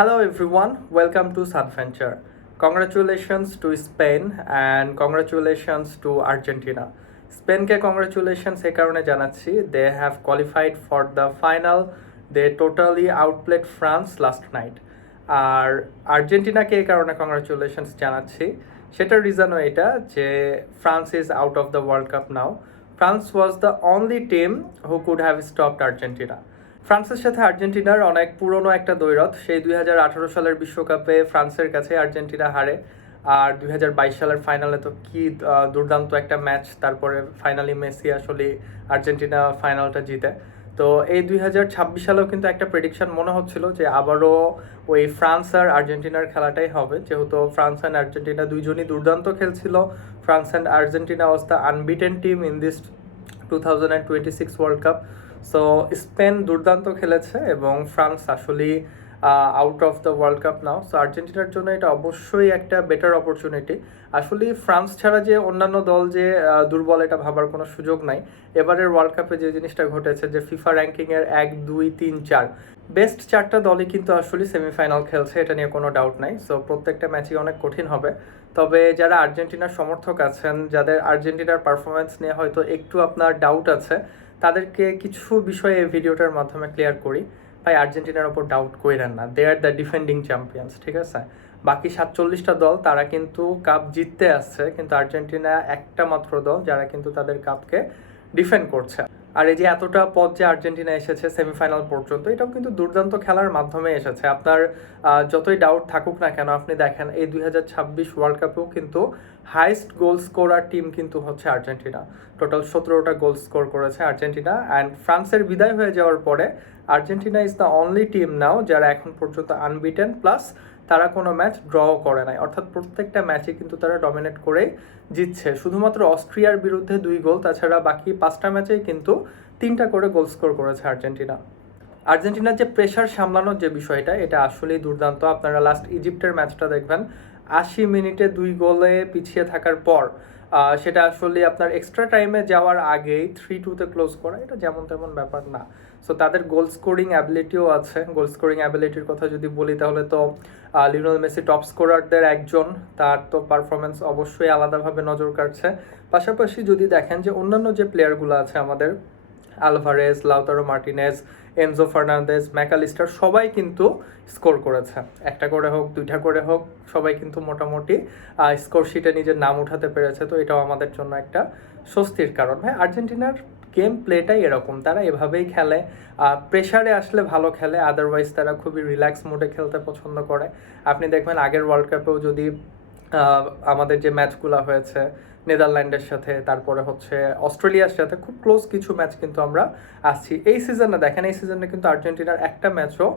Hello everyone, welcome to Sunventure. Congratulations to Spain and congratulations to Argentina. স্পেনকে congratulations এ কারণে জানাচ্ছি, they have qualified for the final, they totally outplayed France last night. আর আর্জেন্টিনাকে এই কারণে congratulations জানাচ্ছি, সেটার রিজনও এটা যে France is out of the world cup now. France was the only team who could have stopped Argentina. ফ্রান্সের সাথে আর্জেন্টিনার অনেক পুরনো একটা দ্বৈরথ। সেই 2018 সালের বিশ্বকাপে ফ্রান্সের কাছে আর্জেন্টিনা হারে, আর 2022 সালের ফাইনালে তো কি দুর্দান্ত একটা ম্যাচ, তারপরে ফাইনালি মেসি আসলে আর্জেন্টিনা ফাইনালটা জিতে। তো এই 2026 সালেও কিন্তু একটা প্রেডিকশন মনে হচ্ছিল যে আবারও ওই ফ্রান্স আর আর্জেন্টিনার খেলাটাই হবে, যেহেতু ফ্রান্স অ্যান্ড আর্জেন্টিনা দুইজনই দুর্দান্ত খেলছিল। France and Argentina was the unbeaten team in this 2026 world cup. So Spain দুর্দান্ত খেলেছে এবং ফ্রান্স আসলেই out of the world cup now. So আর্জেন্টিনার জন্য এটা অবশ্যই একটা বেটার অপরচুনিটি। আসলে ফ্রান্স ছাড়া যে অন্যান্য দল যে দুর্বল, এটা ভাবার কোনো সুযোগ নাই। এবারের ওয়ার্ল্ড কাপে যে জিনিসটা ঘটেছে, যে ফিফা র্যাঙ্কিংয়ের 1, 2, 3, 4 বেস্ট 4টা দলই কিন্তু আসলে সেমিফাইনাল খেলছে, এটা নিয়ে কোনো ডাউট নাই। সো প্রত্যেকটা ম্যাচই অনেক কঠিন হবে। তবে যারা আর্জেন্টিনার সমর্থক আছেন, যাদের আর্জেন্টিনার পারফরমেন্স নিয়ে হয়তো একটু আপনার ডাউট আছে, তাদেরকে কিছু বিষয়ে এই ভিডিওটার মাধ্যমে ক্লিয়ার করি। ভাই, আর্জেন্টিনার ওপর ডাউট কইরেন না, দে আর দ্য ডিফেন্ডিং চ্যাম্পিয়ন্স, ঠিক আছে? বাকি 47টা দল তারা কিন্তু কাপ জিততে আসছে, কিন্তু আর্জেন্টিনা একটা মাত্র দল যারা কিন্তু তাদের কাপকে ডিফেন্ড করছে। আর এই যে এতটা পথ যে আর্জেন্টিনা এসেছে সেমিফাইনাল পর্যন্ত, এটাও কিন্তু দুর্দান্ত খেলার মাধ্যমে এসেছে। আপনার যতই ডাউট থাকুক না কেন, আপনি দেখেন এই 2026 ওয়ার্ল্ড কাপেও কিন্তু হাইস্ট গোল স্কোরার টিম কিন্তু হচ্ছে আর্জেন্টিনা। টোটাল 17টা গোল স্কোর করেছে আর্জেন্টিনা। অ্যান্ড ফ্রান্সের বিদায় হয়ে যাওয়ার পরে Argentina is the only team now যারা এখন পর্যন্ত আনবিটেন, প্লাস তারা কোনো ম্যাচ ড্রও করে নাই, অর্থাৎ প্রত্যেকটা ম্যাচে কিন্তু তারা ডমিনেট করেই জিতছে। শুধুমাত্র অস্ট্রিয়ার বিরুদ্ধে 2 গোল, তাছাড়া বাকি 5টা ম্যাচেই কিন্তু 3টা করে গোল স্কোর করেছে আর্জেন্টিনা। আর্জেন্টিনার যে প্রেশার সামলানোর যে বিষয়টা, এটা আসলেই দুর্দান্ত। আপনারা লাস্ট ইজিপ্টের ম্যাচটা দেখবেন, 80 মিনিটে 2 গোলে পিছিয়ে থাকার পর সেটা আসলে আপনার এক্সট্রা টাইমে যাওয়ার আগেই 3-2-তে ক্লোজ করা, এটা যেমন তেমন ব্যাপার না। সো তাদের গোল স্কোরিং অ্যাবিলিটিও আছে। গোল স্কোরিং অ্যাবিলিটির কথা যদি বলি, তাহলে তো লিওনেল মেসি টপ স্কোরারদের একজন, তার তো পারফরমেন্স অবশ্যই আলাদাভাবে নজর কাটছে। পাশাপাশি যদি দেখেন যে অন্যান্য যে প্লেয়ারগুলো আছে আমাদের, Alvarez, Lautaro Martinez, Enzo Fernandez, Mac Allister, সবাই কিন্তু স্কোর করেছে। একটা করে হোক, 2টা করে হোক, সবাই কিন্তু মোটামুটি স্কোর শিটে নিজের নাম উঠাতে পেরেছে। তো এটাও আমাদের জন্য একটা স্বস্তির কারণ। ভাই, আর্জেন্টিনার গেম প্লেটাই এরকম, তারা এভাবেই খেলে। প্রেশারে আসলে ভালো খেলে, আদারওয়াইজ তারা খুবই রিল্যাক্স মুডে খেলতে পছন্দ করে। আপনি দেখবেন আগের ওয়ার্ল্ড কাপেও যদি আমাদের যে ম্যাচগুলো হয়েছে নেদারল্যান্ডের সাথে, তারপরে হচ্ছে অস্ট্রেলিয়ার সাথে, খুব ক্লোজ কিছু ম্যাচ কিন্তু আমরা আসছি। এই সিজনে দেখেন, এই সিজনে কিন্তু আর্জেন্টিনার একটা ম্যাচও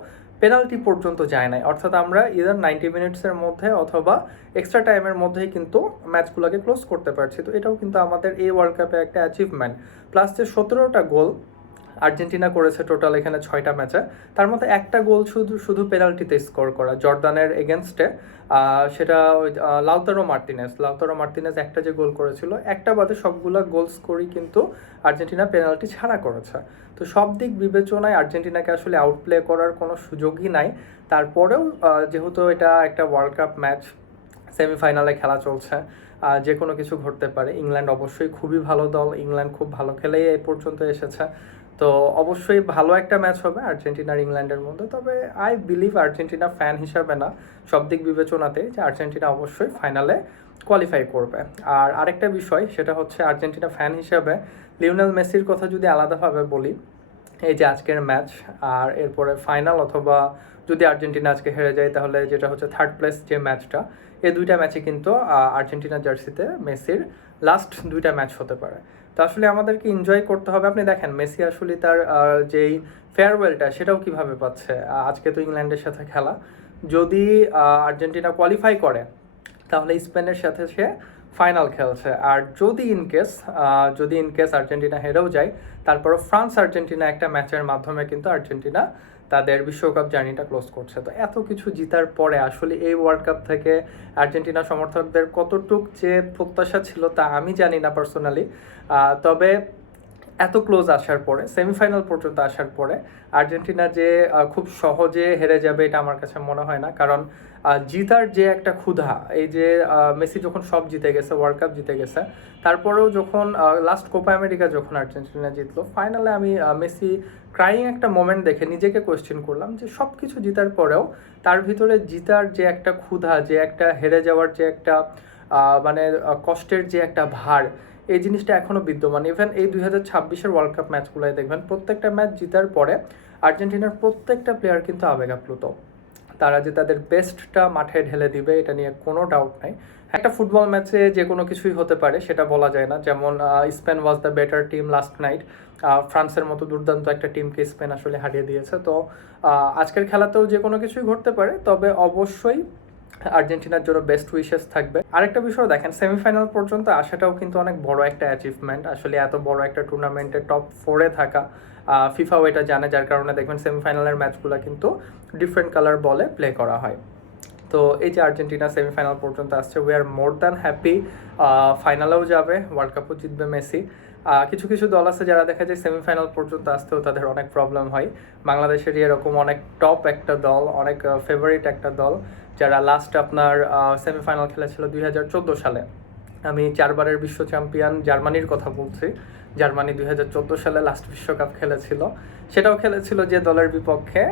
পেনাল্টি পর্যন্ত যায় নাই, অর্থাৎ আমরা ইদার 90 মিনিটসের মধ্যে অথবা এক্সট্রা টাইমের মধ্যেই কিন্তু ম্যাচগুলোকে ক্লোজ করতে পারছি। তো এটাও কিন্তু আমাদের এই ওয়ার্ল্ড কাপে একটা অ্যাচিভমেন্ট। প্লাস যে 17টা গোল আর্জেন্টিনা করেছে টোটাল এখানে 6টা ম্যাচে, তার মধ্যে একটা গোল শুধু পেনাল্টিতে স্কোর করা, জর্দানের এগেনস্টে। সেটা লাউতারো মার্তিনেজ একটা যে গোল করেছিল, একটা বাদে সবগুলা গোল স্কোরই কিন্তু আর্জেন্টিনা পেনাল্টি ছাড়া করেছে। তো সব দিক বিবেচনায় আর্জেন্টিনাকে আসলে আউটপ্লে করার কোনো সুযোগই নাই। তারপরেও যেহেতু এটা একটা ওয়ার্ল্ড কাপ ম্যাচ, সেমিফাইনালে খেলা চলছে, যে কোনো কিছু ঘটতে পারে। ইংল্যান্ড অবশ্যই খুবই ভালো দল, ইংল্যান্ড খুব ভালো খেলেই এই পর্যন্ত এসেছে। তো অবশ্যই ভালো একটা ম্যাচ হবে আর্জেন্টিনার ইংল্যান্ডের মধ্যে। তবে আই বিলিভ আর্জেন্টিনা ফ্যান হিসাবে না, সব দিক বিবেচনাতে, যে আর্জেন্টিনা অবশ্যই ফাইনালে কোয়ালিফাই করবে। আর আরেকটা বিষয়, সেটা হচ্ছে আর্জেন্টিনা ফ্যান হিসাবে লিওনেল মেসির কথা যদি আলাদাভাবে বলি, এই যে আজকের ম্যাচ আর এরপরে ফাইনাল, অথবা যদি আর্জেন্টিনা আজকে হেরে যায় তাহলে যেটা হচ্ছে থার্ড প্লেস যে ম্যাচটা, এই 2টা ম্যাচে কিন্তু আর্জেন্টিনা জার্সিতে মেসির লাস্ট 2টা ম্যাচ হতে পারে। তো আসলে আমাদেরকে এনজয় করতে হবে। আপনি দেখেন মেসি আসলে তার যেই ফেয়ারওয়েলটা, সেটাও কিভাবে পাচ্ছে। আজকে তো ইংল্যান্ডের সাথে খেলা, যদি আর্জেন্টিনা কোয়ালিফাই করে তাহলে স্পেনের সাথে সে ফাইনাল খেলছে। আর যদি ইনকেস আর্জেন্টিনা হেরেও যায়, তারপরও ফ্রান্স আর্জেন্টিনা একটা ম্যাচের মাধ্যমে কিন্তু আর্জেন্টিনা তাদের বিশ্বকাপ জার্নিটা ক্লোজ করছে। তো এত কিছু জিতার পরে আসলে এই ওয়ার্ল্ড কাপ থেকে আর্জেন্টিনা সমর্থকদের কতটুক যে প্রত্যাশা ছিল তা আমি জানি না পার্সোনালি। তবে এত ক্লোজ আসার পরে, সেমিফাইনাল পর্যন্ত আসার পরে আর্জেন্টিনা যে খুব সহজে হেরে যাবে এটা আমার কাছে মনে হয় না। কারণ জিতার যে একটা ক্ষুধা, এই যে মেসি যখন সব জিতে গেছে, ওয়ার্ল্ড কাপ জিতে গেছে, তারপরেও যখন লাস্ট কোপা আমেরিকা যখন আর্জেন্টিনা জিতলো, ফাইনালে আমি মেসি ক্রাইং একটা মোমেন্ট দেখে নিজেকে কোয়েশ্চেন করলাম যে সব কিছু জিতার পরেও তার ভিতরে জিতার যে একটা ক্ষুধা, যে একটা হেরে যাওয়ার যে একটা মানে কষ্টের যে একটা ভার, এই জিনিসটা এখনও বিদ্যমান। ইভেন এই 2026-এর ওয়ার্ল্ড কাপ ম্যাচগুলোয় দেখবেন প্রত্যেকটা ম্যাচ জিতার পরে আর্জেন্টিনার প্রত্যেকটা প্লেয়ার কিন্তু আবেগ আপ্লুত। তারা যে তাদের বেস্টটা মাঠে ঢেলে দিবে এটা নিয়ে কোনো ডাউট নাই। একটা ফুটবল ম্যাচে যে কোনো কিছুই হতে পারে, সেটা বলা যায় না। যেমন Spain was the better team last night, ফ্রান্সের মতো দুর্দান্ত একটা টিমকে স্পেন আসলে হারিয়ে দিয়েছে। তো আজকের খেলাতেও যে কোনো কিছুই ঘটতে পারে, তবে অবশ্যই আর্জেন্টিনার জন্য বেস্ট উইশেস থাকবে। আরেকটা বিষয় দেখেন, সেমিফাইনাল পর্যন্ত আসাটাও কিন্তু অনেক বড় একটা অ্যাচিভমেন্ট। আসলে এত বড় একটা টুর্নামেন্টে টপ 4-এ থাকা, ফিফাও এটা জানে, যার কারণে দেখবেন সেমিফাইনালের ম্যাচগুলো কিন্তু ডিফারেন্ট কালার বলে প্লে করা হয়। তো এই যে আর্জেন্টিনা সেমিফাইনাল পর্যন্ত আসছে, we are more than happy. ফাইনালেও যাবে, ওয়ার্ল্ড কাপও জিতবে মেসি। কিছু কিছু দল আছে যারা দেখা যায় সেমিফাইনাল পর্যন্ত আসতেও তাদের অনেক প্রবলেম হয়। বাংলাদেশেরই এরকম অনেক টপ একটা দল, অনেক ফেভারিট একটা দল, যারা লাস্ট আপনার সেমিফাইনাল খেলেছিল 2014 সালে। আমি 4বারের বিশ্ব চ্যাম্পিয়ন জার্মানির কথা বলছি। জার্মানি 2014 সালে লাস্ট বিশ্বকাপ খেলেছিল, সেটাও খেলেছিল যে দলের বিপক্ষে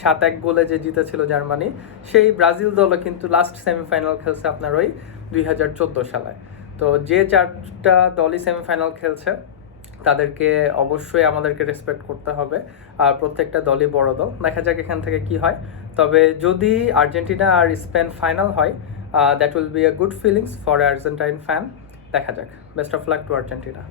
7-1 গোলে যে জিতেছিল জার্মানি, সেই ব্রাজিল দলও কিন্তু লাস্ট সেমিফাইনাল খেলছে আপনার ওই 2014 সালে। তো যে 4টা দলই সেমিফাইনাল খেলছে তাদেরকে অবশ্যই আমাদেরকে রেসপেক্ট করতে হবে। আর প্রত্যেকটা দলই বড় দল, দেখা যাক এখান থেকে কি হয়। তবে যদি আর্জেন্টিনা আর স্পেন ফাইনাল হয়, that will be a good feelings for Argentine fan. দেখা যাক। Best of luck to Argentina.